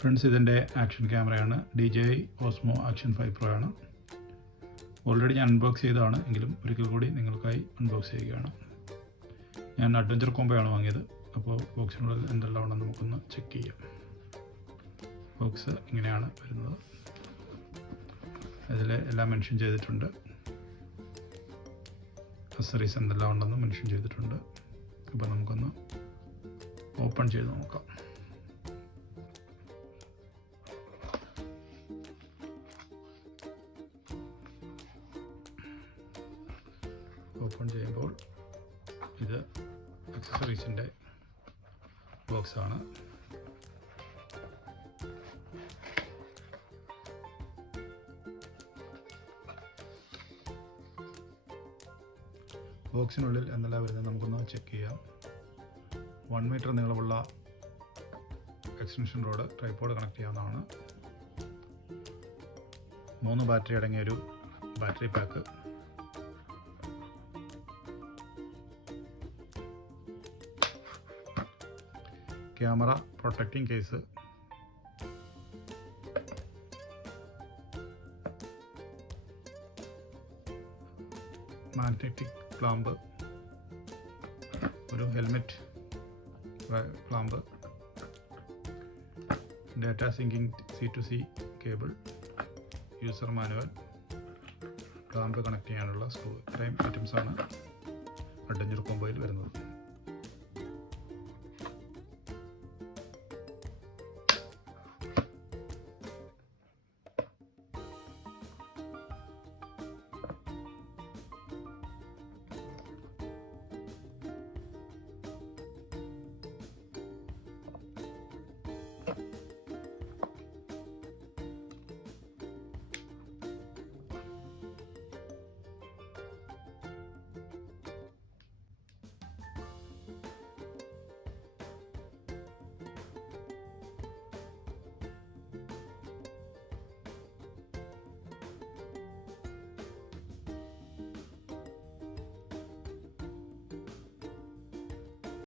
Friends, ഇതിൻ്റെ action ക്യാമറയാണ്. DJI Osmo Action 5 Pro ആണ്. ഓൾറെഡി ഞാൻ അൺബോക്സ് ചെയ്തതാണ്, എങ്കിലും ഒരിക്കൽ കൂടി നിങ്ങൾക്കായി അൺബോക്സ് ചെയ്യുകയാണ്. ഞാൻ അഡ്വഞ്ചർ കോംബോയാണ് വാങ്ങിയത്. അപ്പോൾ ബോക്സിനുള്ളിൽ എന്തെല്ലാം ഉണ്ടെന്ന് നമുക്കൊന്ന് ചെക്ക് ചെയ്യാം. ബോക്സ് ഇങ്ങനെയാണ് വരുന്നത്. ഇതിൽ എല്ലാം മെൻഷൻ ചെയ്തിട്ടുണ്ട്. അക്സസറീസ് എന്തെല്ലാം ഉണ്ടെന്ന് മെൻഷൻ ചെയ്തിട്ടുണ്ട്. അപ്പോൾ നമുക്കൊന്ന് ഓപ്പൺ ചെയ്ത് നോക്കാം. ഓപ്പൺ ചെയ്യുമ്പോൾ ഇത് അക്സസറീസിൻ്റെ ബോക്സാണ്. ബോക്സിനുള്ളിൽ എന്തെല്ലാം വരുന്നത് നമുക്കൊന്ന് ചെക്ക് ചെയ്യാം. 1 മീറ്റർ നീളമുള്ള എക്സ്റ്റൻഷൻ റോഡ്, ട്രൈപോഡ് കണക്ട് ചെയ്യാവുന്നതാണ്. 3 ബാറ്ററി അടങ്ങിയൊരു battery pack, camera protecting case, magnetic clamp, ഒരു helmet clamp, data syncing C2C cable, user manual, clamp connect ചെയ്യാനുള്ള സ്ക്രൂ. ഇത്രയും ഐറ്റംസാണ് അഡ്വഞ്ചർ കോംബോയിൽ വരുന്നത്.